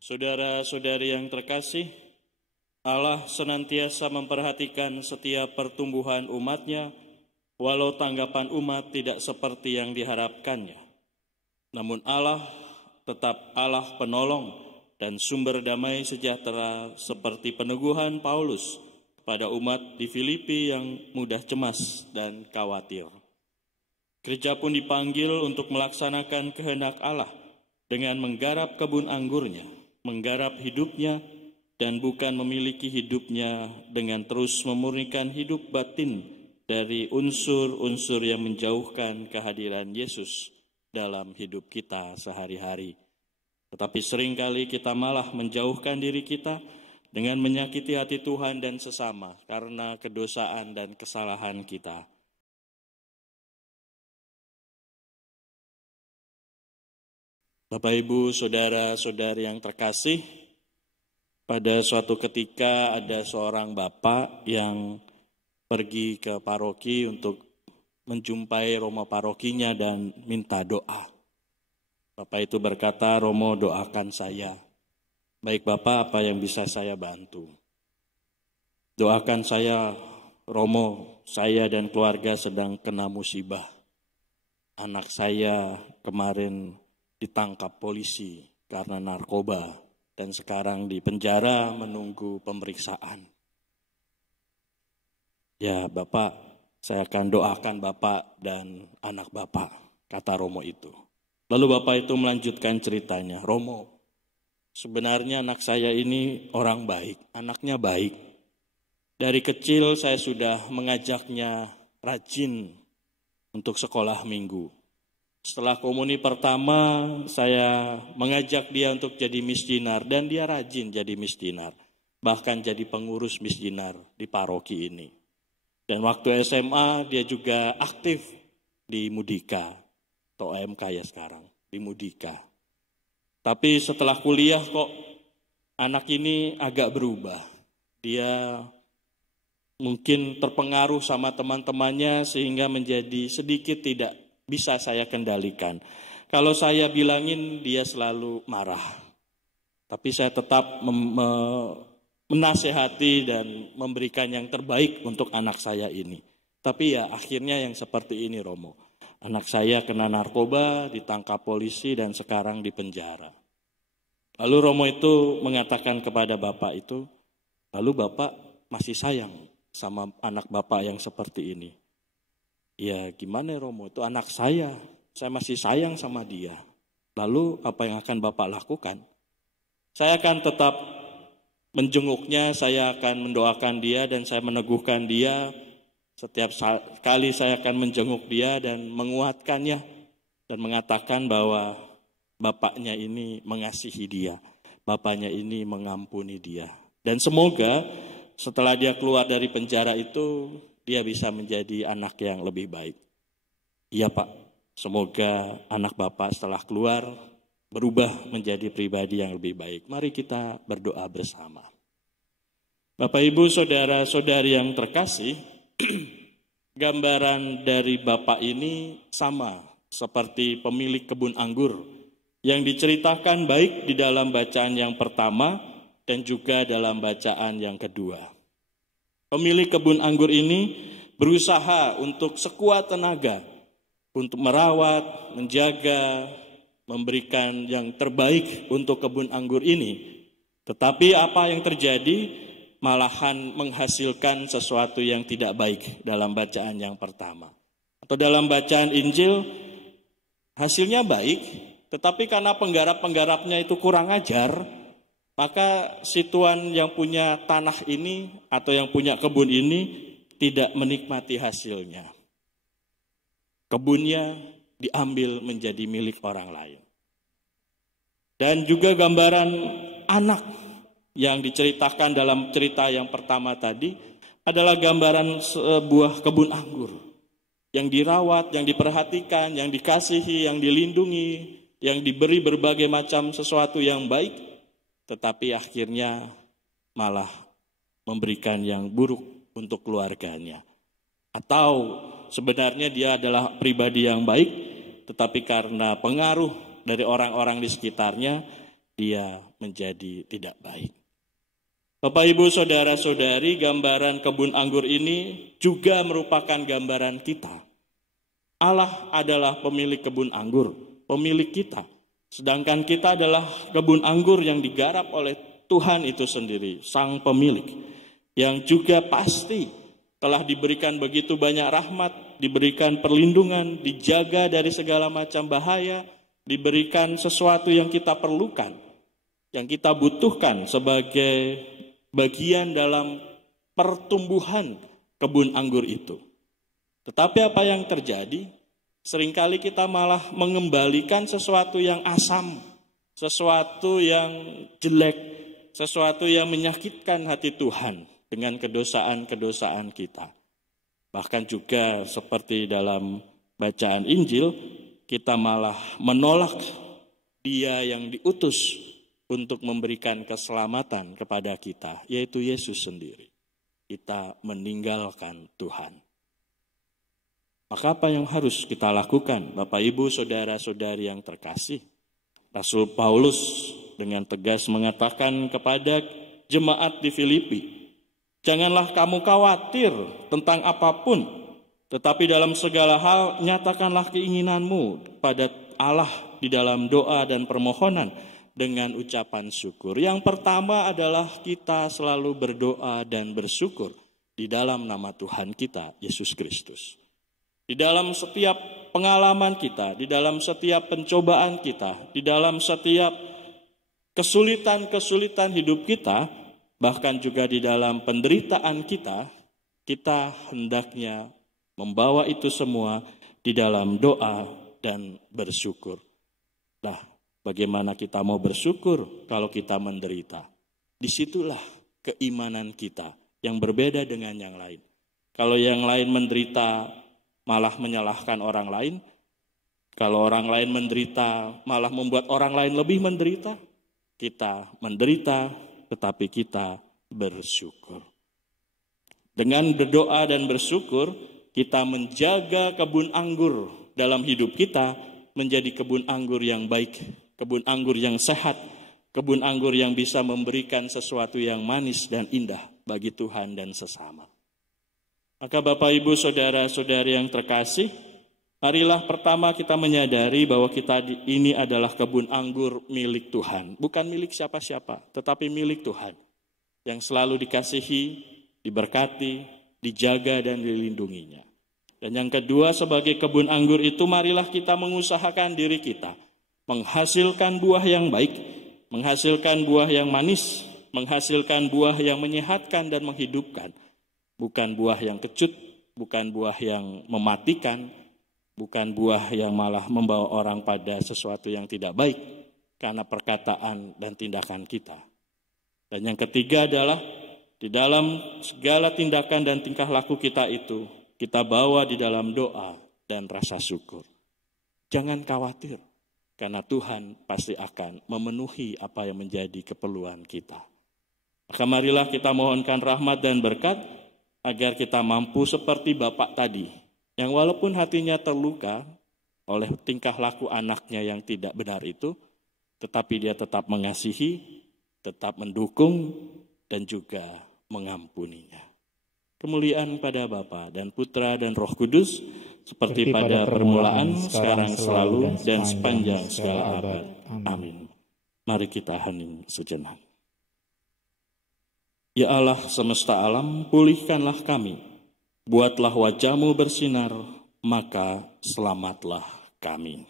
Saudara-saudari yang terkasih, Allah senantiasa memperhatikan setiap pertumbuhan umat-Nya, walau tanggapan umat tidak seperti yang diharapkannya. Namun Allah tetap Allah penolong dan sumber damai sejahtera, seperti peneguhan Paulus pada umat di Filipi yang mudah cemas dan khawatir. Gereja pun dipanggil untuk melaksanakan kehendak Allah dengan menggarap kebun anggurnya, menggarap hidupnya, dan bukan memiliki hidupnya dengan terus memurnikan hidup batin dari unsur-unsur yang menjauhkan kehadiran Yesus dalam hidup kita sehari-hari. Tetapi seringkali kita malah menjauhkan diri kita dengan menyakiti hati Tuhan dan sesama karena kedosaan dan kesalahan kita. Bapak, Ibu, saudara-saudari yang terkasih, pada suatu ketika ada seorang bapak yang pergi ke paroki untuk menjumpai romo parokinya dan minta doa. Bapak itu berkata, "Romo, doakan saya." "Baik Bapak, apa yang bisa saya bantu?" "Doakan saya, Romo, saya dan keluarga sedang kena musibah. Anak saya kemarin ditangkap polisi karena narkoba dan sekarang di penjara menunggu pemeriksaan." "Ya Bapak, saya akan doakan Bapak dan anak Bapak," kata Romo itu. Lalu Bapak itu melanjutkan ceritanya, "Romo, sebenarnya anak saya ini orang baik, anaknya baik. Dari kecil saya sudah mengajaknya rajin untuk sekolah minggu. Setelah komuni pertama, saya mengajak dia untuk jadi misdinar dan dia rajin jadi misdinar, bahkan jadi pengurus misdinar di paroki ini. Dan waktu SMA dia juga aktif di Mudika, atau OMK ya sekarang, di Mudika. Tapi setelah kuliah kok anak ini agak berubah. Dia mungkin terpengaruh sama teman-temannya sehingga menjadi sedikit tidak bisa saya kendalikan. Kalau saya bilangin dia selalu marah. Tapi saya tetap menasehati dan memberikan yang terbaik untuk anak saya ini. Tapi ya akhirnya yang seperti ini, Romo. Anak saya kena narkoba, ditangkap polisi dan sekarang di penjara." Lalu Romo itu mengatakan kepada Bapak itu, "Lalu Bapak masih sayang sama anak Bapak yang seperti ini?" "Ya gimana Romo, itu anak saya masih sayang sama dia. Lalu apa yang akan Bapak lakukan?" "Saya akan tetap menjenguknya, saya akan mendoakan dia dan saya meneguhkan dia. Setiap kali saya akan menjenguk dia dan menguatkannya dan mengatakan bahwa bapaknya ini mengasihi dia, bapaknya ini mengampuni dia. Dan semoga setelah dia keluar dari penjara itu, dia bisa menjadi anak yang lebih baik." "Iya Pak, semoga anak Bapak setelah keluar berubah menjadi pribadi yang lebih baik. Mari kita berdoa bersama." Bapak, Ibu, saudara-saudari yang terkasih, gambaran dari Bapak ini sama seperti pemilik kebun anggur yang diceritakan baik di dalam bacaan yang pertama dan juga dalam bacaan yang kedua. Pemilik kebun anggur ini berusaha untuk sekuat tenaga untuk merawat, menjaga, memberikan yang terbaik untuk kebun anggur ini. Tetapi apa yang terjadi? Malahan menghasilkan sesuatu yang tidak baik dalam bacaan yang pertama. Atau dalam bacaan Injil, hasilnya baik, tetapi karena penggarap-penggarapnya itu kurang ajar, maka si tuan yang punya tanah ini atau yang punya kebun ini tidak menikmati hasilnya. Kebunnya diambil menjadi milik orang lain. Dan juga gambaran anak yang diceritakan dalam cerita yang pertama tadi adalah gambaran sebuah kebun anggur yang dirawat, yang diperhatikan, yang dikasihi, yang dilindungi, yang diberi berbagai macam sesuatu yang baik, tetapi akhirnya malah memberikan yang buruk untuk keluarganya. Atau sebenarnya dia adalah pribadi yang baik, tetapi karena pengaruh dari orang-orang di sekitarnya, dia menjadi tidak baik. Bapak, Ibu, saudara-saudari, gambaran kebun anggur ini juga merupakan gambaran kita. Allah adalah pemilik kebun anggur, pemilik kita. Sedangkan kita adalah kebun anggur yang digarap oleh Tuhan itu sendiri, Sang Pemilik. Yang juga pasti telah diberikan begitu banyak rahmat, diberikan perlindungan, dijaga dari segala macam bahaya, diberikan sesuatu yang kita perlukan, yang kita butuhkan sebagai bagian dalam pertumbuhan kebun anggur itu. Tetapi apa yang terjadi? Seringkali kita malah mengembalikan sesuatu yang asam, sesuatu yang jelek, sesuatu yang menyakitkan hati Tuhan dengan kedosaan-kedosaan kita. Bahkan juga seperti dalam bacaan Injil, kita malah menolak Dia yang diutus untuk memberikan keselamatan kepada kita, yaitu Yesus sendiri. Kita meninggalkan Tuhan. Maka apa yang harus kita lakukan, Bapak, Ibu, saudara-saudari yang terkasih? Rasul Paulus dengan tegas mengatakan kepada jemaat di Filipi, janganlah kamu khawatir tentang apapun, tetapi dalam segala hal nyatakanlah keinginanmu pada Allah di dalam doa dan permohonan dengan ucapan syukur. Yang pertama adalah kita selalu berdoa dan bersyukur di dalam nama Tuhan kita, Yesus Kristus. Di dalam setiap pengalaman kita, di dalam setiap pencobaan kita, di dalam setiap kesulitan-kesulitan hidup kita, bahkan juga di dalam penderitaan kita, kita hendaknya membawa itu semua di dalam doa dan bersyukur. Nah, bagaimana kita mau bersyukur kalau kita menderita? Disitulah keimanan kita yang berbeda dengan yang lain. Kalau yang lain menderita malah menyalahkan orang lain, kalau orang lain menderita malah membuat orang lain lebih menderita, kita menderita tetapi kita bersyukur. Dengan berdoa dan bersyukur, kita menjaga kebun anggur dalam hidup kita menjadi kebun anggur yang baik, kebun anggur yang sehat, kebun anggur yang bisa memberikan sesuatu yang manis dan indah bagi Tuhan dan sesama. Maka Bapak, Ibu, saudara-saudari yang terkasih, marilah pertama kita menyadari bahwa kita ini adalah kebun anggur milik Tuhan. Bukan milik siapa-siapa, tetapi milik Tuhan. Yang selalu dikasihi, diberkati, dijaga dan dilindunginya. Dan yang kedua, sebagai kebun anggur itu marilah kita mengusahakan diri kita. Menghasilkan buah yang baik, menghasilkan buah yang manis, menghasilkan buah yang menyehatkan dan menghidupkan. Bukan buah yang kecut, bukan buah yang mematikan, bukan buah yang malah membawa orang pada sesuatu yang tidak baik karena perkataan dan tindakan kita. Dan yang ketiga adalah di dalam segala tindakan dan tingkah laku kita itu, kita bawa di dalam doa dan rasa syukur. Jangan khawatir, karena Tuhan pasti akan memenuhi apa yang menjadi keperluan kita. Maka marilah kita mohonkan rahmat dan berkat, agar kita mampu seperti Bapak tadi, yang walaupun hatinya terluka oleh tingkah laku anaknya yang tidak benar itu, tetapi dia tetap mengasihi, tetap mendukung, dan juga mengampuninya. Kemuliaan pada Bapa dan Putra dan Roh Kudus, seperti pada permulaan, sekarang, selalu, dan sepanjang segala abad. Amin. Mari kita hening sejenak. Ya Allah semesta alam, pulihkanlah kami, buatlah wajah-Mu bersinar, maka selamatlah kami.